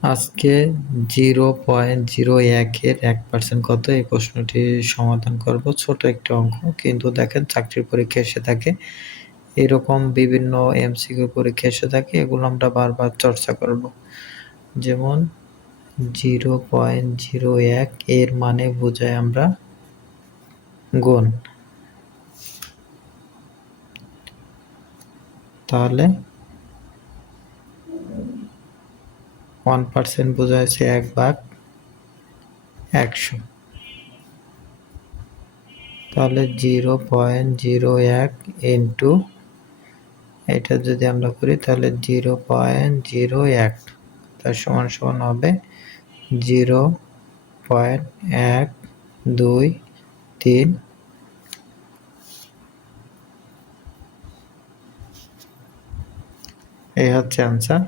আজকে 0.01 এর 1% কত? এই প্রশ্নটি সমাধান করব। ছোট একটি অঙ্ক, কিন্তু দেখেন চাকরির পরীক্ষায় এসে থাকে। এরকম বিভিন্ন এমসিকিউ পরীক্ষা এসে থাকে, এগুলো আমরা বারবার চর্চা করব। যেমন 0.01 এর মানে বোঝায় আমরা গুণ। তাহলে 1% বোঝাচ্ছে 1/100। তাহলে 0.01 ইন্টু এটা যদি আমরা করি তাহলে 0.01 তার সমান সমান হবে 0.123। এই হচ্ছে অ্যান্সার।